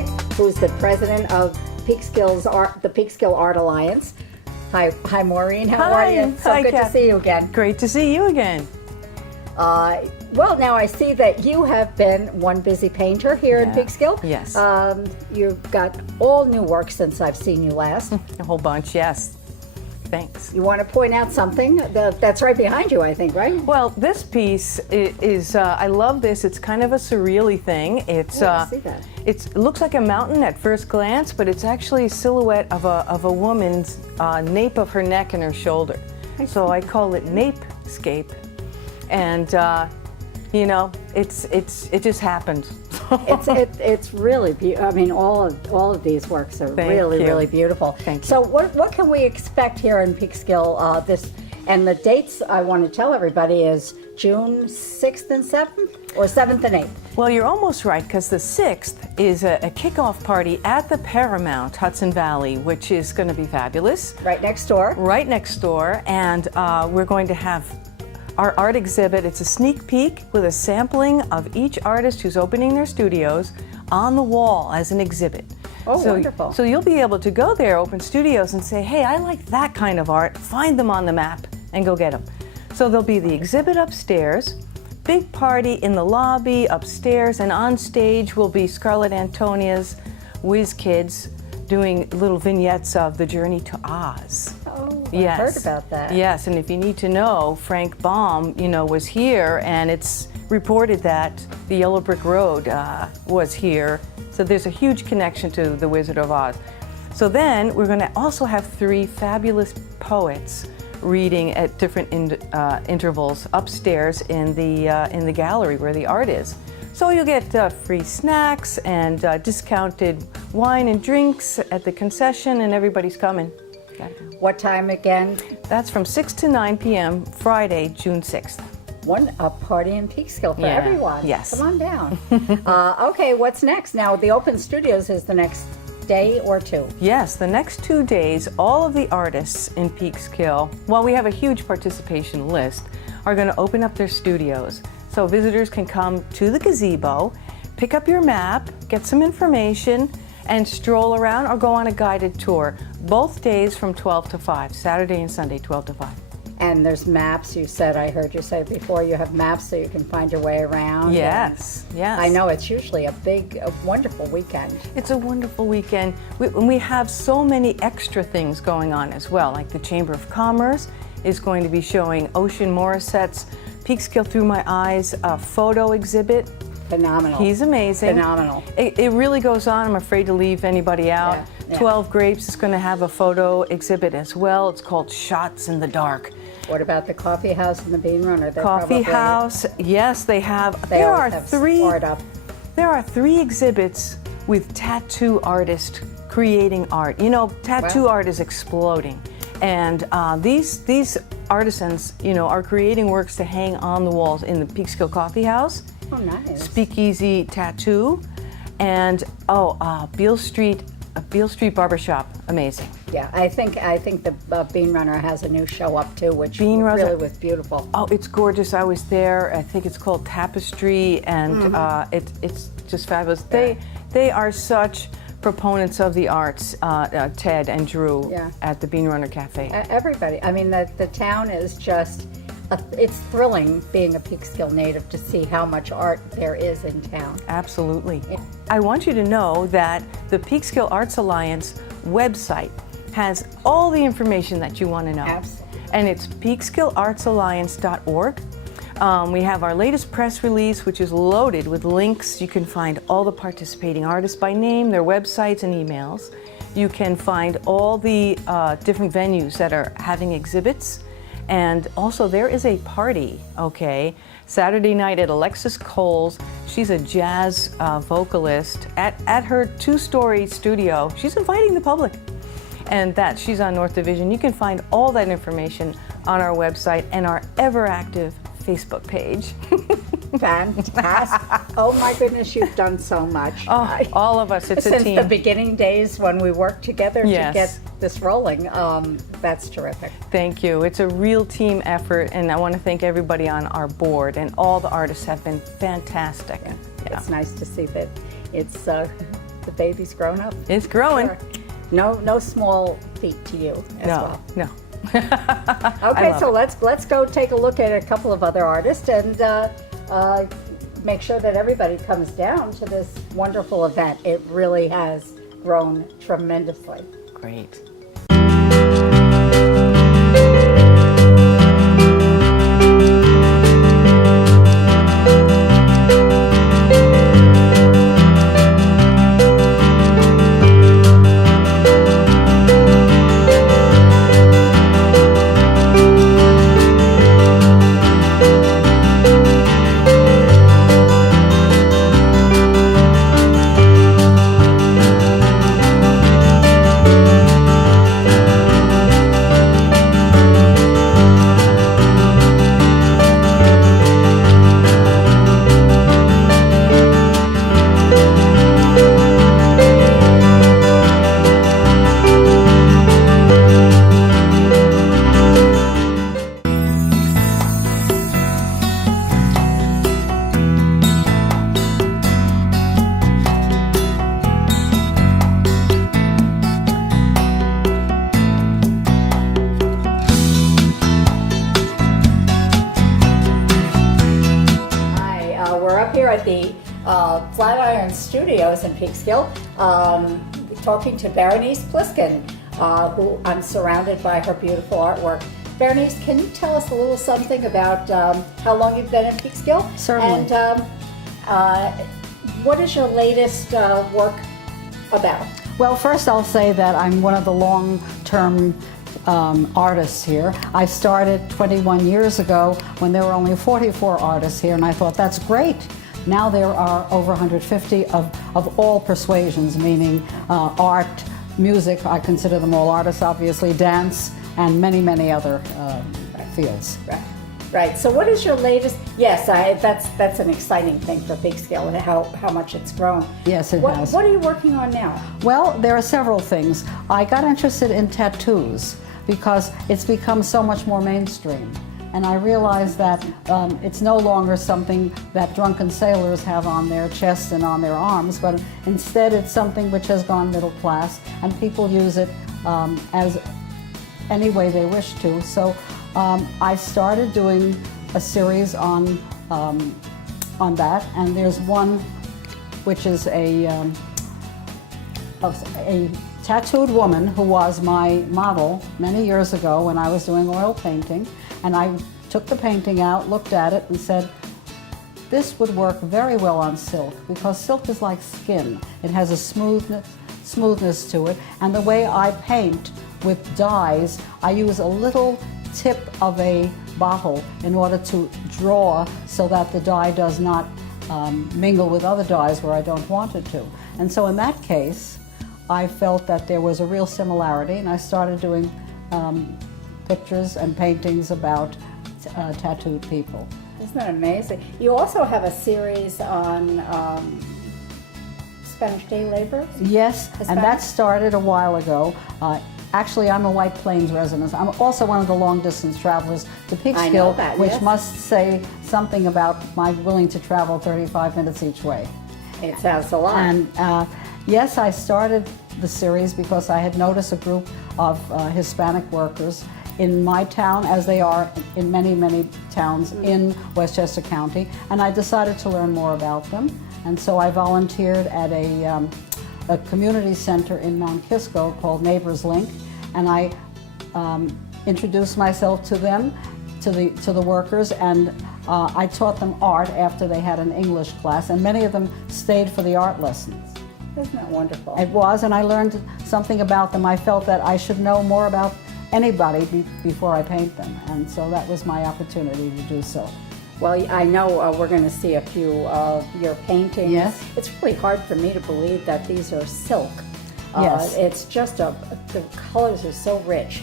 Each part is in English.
Winzig, who's the president of the Peekskill Art Alliance. Hi, Maureen. How are you? So good to see you again. Great to see you again. Well, now I see that you have been one busy painter here in Peekskill. Yes. You've got all new work since I've seen you last. A whole bunch, yes. Thanks. You want to point out something that's right behind you, I think, right? Well, this piece is I love this. It's kind of a surreal-y thing. It's I see that. It looks like a mountain at first glance, but it's actually a silhouette of a woman's nape of her neck and her shoulder. So I call it napescape. And you know, it just happened. It's really beautiful. I mean, all of these works are really beautiful. Thank you. So what can we expect here in Peekskill? And the dates I want to tell everybody is June 6th and 7th, or 7th and 8th. Well, you're almost right, because the 6th is a kickoff party at the Paramount Hudson Valley, which is going to be fabulous. Right next door. Right next door, and we're going to have our art exhibit. It's a sneak peek with a sampling of each artist who's opening their studios on the wall as an exhibit. Oh, wonderful. So you'll be able to go there, open studios, and say, hey, I like that kind of art, find them on the map, and go get them. So there'll be the exhibit upstairs, big party in the lobby upstairs, and on stage will be Scarlett Antonia's Whiz Kids doing little vignettes of the journey to Oz. Oh, yes. I heard about that. Yes, and if you need to know, Frank Baum, was here, and it's reported that the Yellow Brick Road was here. So there's a huge connection to the Wizard of Oz. So then we're going to also have 3 fabulous poets reading at different intervals upstairs in the gallery where the art is. So you'll get free snacks and discounted wine and drinks at the concession, and everybody's coming. What time again? That's from 6 to 9 p.m. Friday, June 6th. A party in Peekskill for everyone. Yes. Come on down. Okay, what's next? Now, the open studios is the next day or 2. Yes, the next 2 days, all of the artists in Peekskill, while we have a huge participation list, are going to open up their studios. So visitors can come to the gazebo, pick up your map, get some information, and stroll around or go on a guided tour. Both days from 12 to 5, Saturday and Sunday, 12 to 5. And there's maps, I heard you say before, you have maps so you can find your way around. Yes, yes. I know it's usually a wonderful weekend. It's a wonderful weekend. We have so many extra things going on as well, like the Chamber of Commerce is going to be showing Ocean Morissette's Peekskill Through My Eyes photo exhibit. Phenomenal. He's amazing. Phenomenal. It really goes on. I'm afraid to leave anybody out. Yeah. 12 Grapes is going to have a photo exhibit as well. It's called Shots in the Dark. What about the Coffee House and the Bean Runner? Coffee House, yes, they have. There are 3 art up. There are 3 exhibits with tattoo artists creating art. Tattoo art is exploding, and these artisans, are creating works to hang on the walls in the Peekskill Coffee House. Oh, nice. Speakeasy Tattoo, and Beale Street Barbershop, amazing. Yeah, I think the Bean Runner has a new show up too, which really was beautiful. Oh, it's gorgeous. I was there. I think it's called Tapestry, and it's just fabulous. Yeah. They are such proponents of the arts, Ted and Drew at the Bean Runner Cafe. Everybody. I mean, the town is just. It's thrilling being a Peekskill native to see how much art there is in town. Absolutely. I want you to know that the Peekskill Arts Alliance website has all the information that you want to know. Absolutely. And it's peekskillartsalliance.org. We have our latest press release, which is loaded with links. You can find all the participating artists by name, their websites and emails. You can find all the different venues that are having exhibits. And also there is a party, Saturday night at Alexis Cole's. She's a jazz vocalist at her 2-story studio. She's inviting the public. And she's on North Division. You can find all that information on our website and our ever active Facebook page. Fantastic. Oh my goodness, you've done so much. Oh, all of us, it's a team. Since the beginning days when we worked together to get this rolling, that's terrific. Thank you. It's a real team effort, and I want to thank everybody on our board, and all the artists have been fantastic. Yeah. It's nice to see that it's the baby's grown up. It's growing. Sure. No small feat to you as well. No. Okay, so let's go take a look at a couple of other artists and make sure that everybody comes down to this wonderful event. It really has grown tremendously. Great. At the Flatiron Studios in Peekskill, talking to Berenice Pliskin, who I'm surrounded by her beautiful artwork. Berenice, can you tell us a little something about how long you've been in Peekskill? Certainly. And what is your latest work about? Well, first I'll say that I'm one of the long-term artists here. I started 21 years ago when there were only 44 artists here, and I thought that's great. Now there are over 150 of all persuasions, meaning art, music, I consider them all artists, obviously, dance, and many, many other fields. Right. So what is your latest? Yes, that's an exciting thing for Peekskill and how much it's grown. Yes, it has. What are you working on now? Well, there are several things. I got interested in tattoos because it's become so much more mainstream. And I realized that it's no longer something that drunken sailors have on their chests and on their arms, but instead it's something which has gone middle class, and people use it as any way they wish to. So I started doing a series on that, and there's one which is a tattooed woman who was my model many years ago when I was doing oil painting. And I took the painting out, looked at it, and said, this would work very well on silk, because silk is like skin. It has a smoothness to it. And the way I paint with dyes, I use a little tip of a bottle in order to draw so that the dye does not mingle with other dyes where I don't want it to. And so in that case, I felt that there was a real similarity, and I started doing pictures and paintings about tattooed people. Isn't that amazing? You also have a series on Spanish day labor? Yes, and that started a while ago. Actually, I'm a White Plains resident. I'm also one of the long-distance travelers to Peekskill, which yes. must say something about my willing to travel 35 minutes each way. It sounds a lot. And yes, I started the series because I had noticed a group of Hispanic workers in my town, as they are in many, many towns in Westchester County, and I decided to learn more about them. And so I volunteered at a community center in Mount Kisco called Neighbors Link, and I introduced myself to them, to the workers, and I taught them art after they had an English class, and many of them stayed for the art lessons. Isn't that wonderful? It was, and I learned something about them. I felt that I should know more about anybody before I paint them, and so that was my opportunity to do so. Well, I know we're going to see a few of your paintings. Yes. It's really hard for me to believe that these are silk. Yes. It's just the colors are so rich.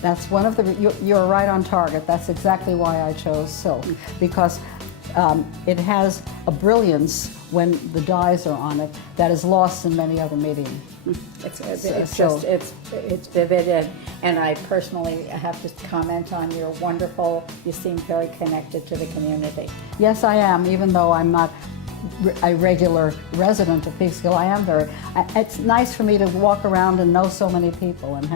That's one of the, you're right on target. That's exactly why I chose silk, because it has a brilliance when the dyes are on it that is lost in many other mediums. It's vivid, and I personally have to comment on you're wonderful. You seem very connected to the community. Yes, I am, even though I'm not a regular resident of Peekskill, I am very. It's nice for me to walk around and know so many people and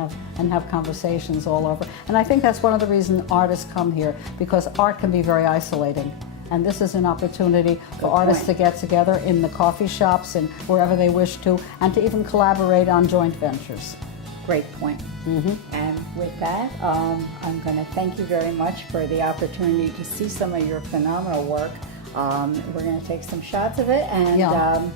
have conversations all over. And I think that's one of the reasons artists come here, because art can be very isolating. And this is an opportunity for artists to get together in the coffee shops and wherever they wish to, and to even collaborate on joint ventures. Great point. And with that, I'm going to thank you very much for the opportunity to see some of your phenomenal work. We're going to take some shots of it, and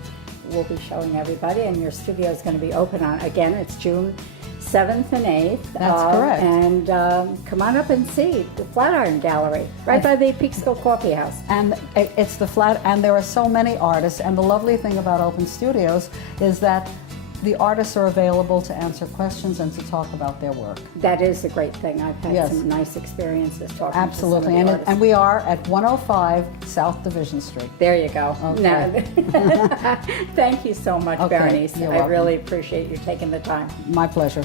we'll be showing everybody. And your studio is going to be open on, again, it's June 7th and 8th. That's correct. And come on up and see the Flatiron Gallery, right by the Peekskill Coffee House. And it's the flat, and there are so many artists. And the lovely thing about open studios is that the artists are available to answer questions and to talk about their work. That is a great thing. I've had some nice experiences talking Absolutely. to some of the artists. And we are at 105 South Division Street. There you go. Okay. Now, thank you so much, Okay, Berenice. you're I welcome. really appreciate you taking the time. My pleasure.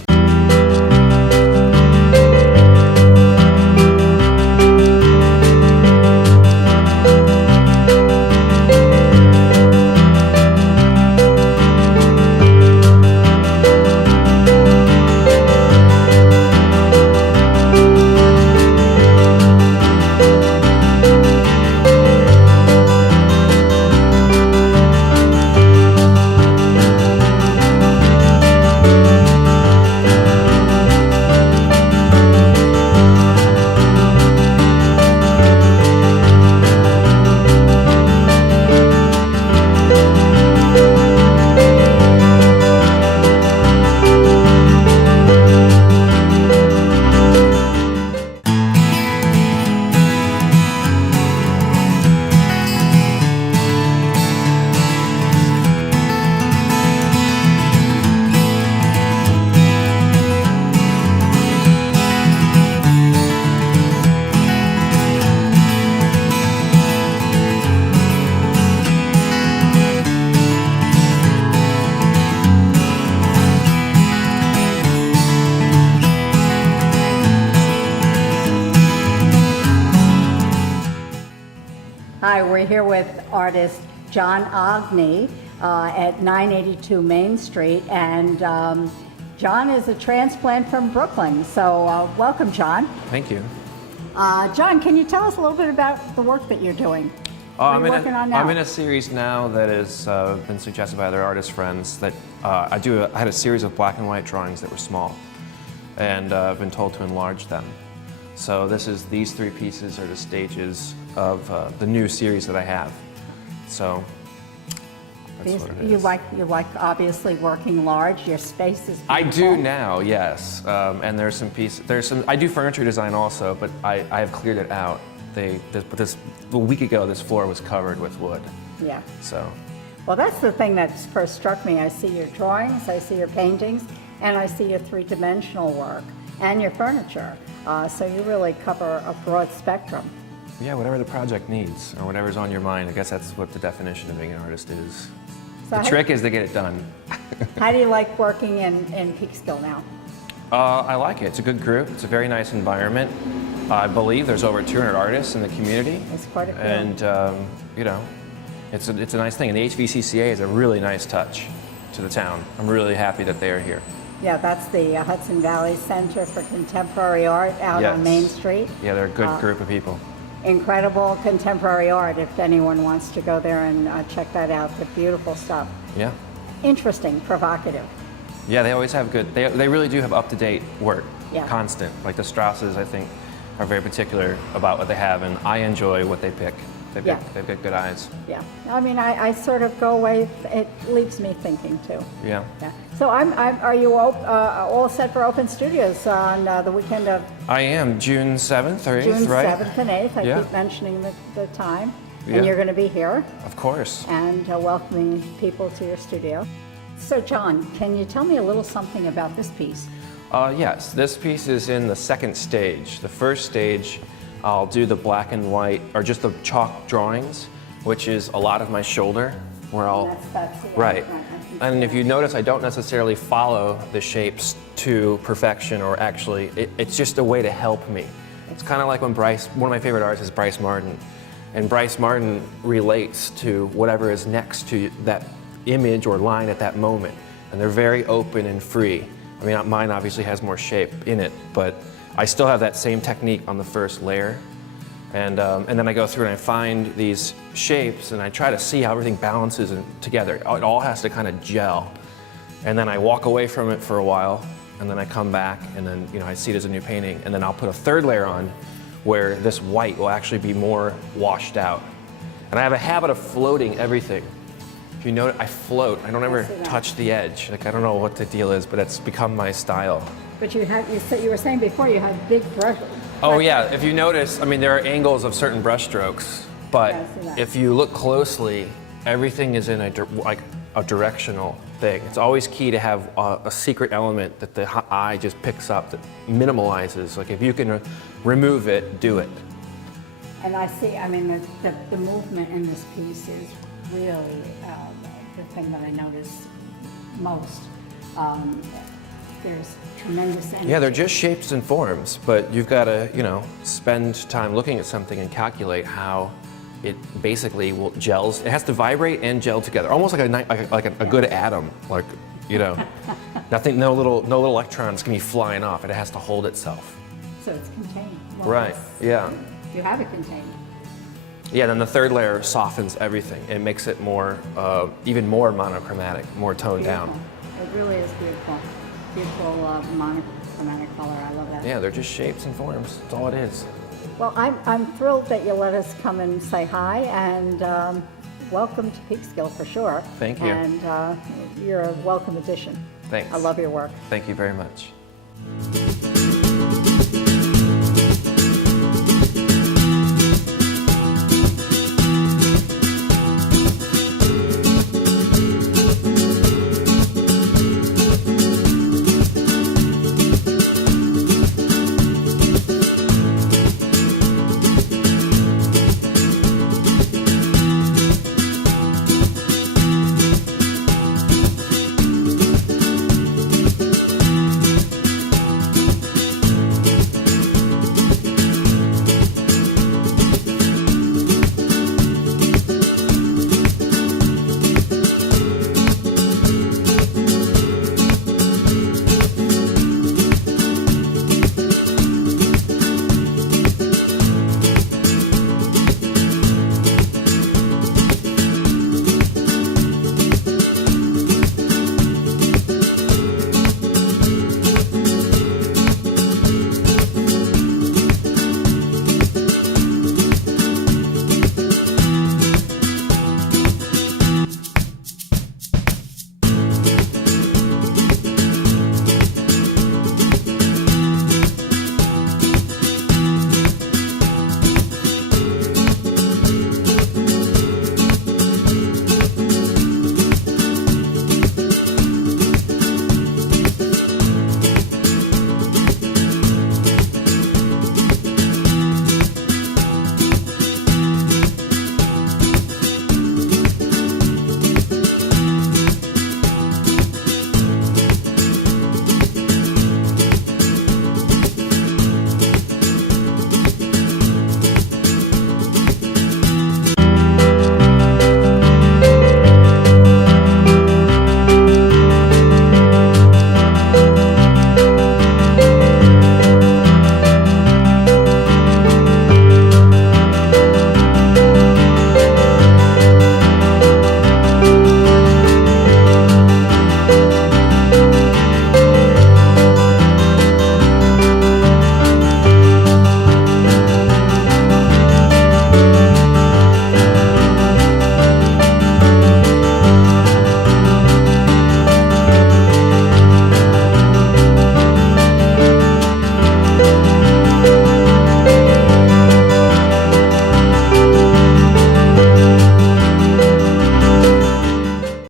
Hi, we're here with artist John Agne at 982 Main Street, and John is a transplant from Brooklyn. So welcome, John. Thank you. John, can you tell us a little bit about the work that you're doing? What are you working on now? I'm in a series now that has been suggested by other artist friends. That I had a series of black and white drawings that were small, and I've been told to enlarge them. So these three pieces are the stages of the new series that I have. So that's what it is. You like obviously working large. Your space is beautiful. I do now, yes. And there's some pieces. I do furniture design also, but I have cleared it out. A week ago, this floor was covered with wood. Yeah. So. Well, that's the thing that first struck me. I see your drawings, I see your paintings, and I see your three-dimensional work and your furniture. So you really cover a broad spectrum. Yeah, whatever the project needs, or whatever's on your mind. I guess that's what the definition of being an artist is. So The trick is to get it done. How do you like working in Peekskill now? I like it. It's a good group. It's a very nice environment. I believe there's over 200 artists in the community. It's quite a few. And, you know, it's a nice thing. And the HVCCA is a really nice touch to the town. I'm really happy that they are here. Yeah, that's the Hudson Valley Center for Contemporary Art out on Yes. Main Street. Yeah, they're a good group of people. Incredible contemporary art if anyone wants to go there and check that out. The beautiful stuff. Yeah. Interesting, provocative. Yeah, they always have good, they really do have up-to-date work. Yeah. Constant. Like the Strausses, I think, are very particular about what they have, and I enjoy what they pick. They've got good eyes. Yeah, I mean, I sort of go away, it leaves me thinking too. Yeah. Yeah. So are you all set for open studios on the weekend of I am, June 7th or 8th, June right? 7th and 8th? I Yeah. keep mentioning the time. Yeah. And you're going to be here Of course. and welcoming people to your studio. So John, can you tell me a little something about this piece? Yes, this piece is in the second stage. The first stage, I'll do the black and white, or just the chalk drawings, which is a lot of my shoulder, where I'll... That's Right. And if you notice, I don't necessarily follow the shapes to perfection, or actually, it's just a way to help me. It's kind of like when one of my favorite artists is Bryce Martin. And Bryce Martin relates to whatever is next to that image or line at that moment. And they're very open and free. I mean, mine obviously has more shape in it, but I still have that same technique on the first layer. And then I go through and I find these shapes and I try to see how everything balances together. It all has to kind of gel. And then I walk away from it for a while, and then I come back, and then I see it as a new painting. And then I'll put a third layer on where this white will actually be more washed out. And I have a habit of floating everything. If you notice, I float. I don't ever touch the edge. Like, I don't know what the deal is, but it's become my style. But you were saying before you have big brushes. Oh yeah, if you notice, I mean, there are angles of certain brush strokes, but if you look closely, everything is in a directional thing. It's always key to have a secret element that the eye just picks up, that minimalizes. Like, if you can remove it, do it. And I see, I mean, the movement in this piece is really the thing that I notice most. There's tremendous energy. Yeah, they're just shapes and forms, but you've got to, spend time looking at something and calculate how it basically gels. It has to vibrate and gel together, almost like a good atom. Like, nothing, no little electrons can be flying off. It has to hold itself. So it's contained. Well, Right. Yeah. You have it contained. Yeah. Then the third layer softens everything. It makes it more, even more monochromatic, more toned down. It really is beautiful. Beautiful monochromatic color. I love that. Yeah, they're just shapes and forms. That's all it is. Well, I'm thrilled that you let us come and say hi, and welcome to Peekskill for sure. Thank you. And you're a welcome addition. Thanks. I love your work. Thank you very much.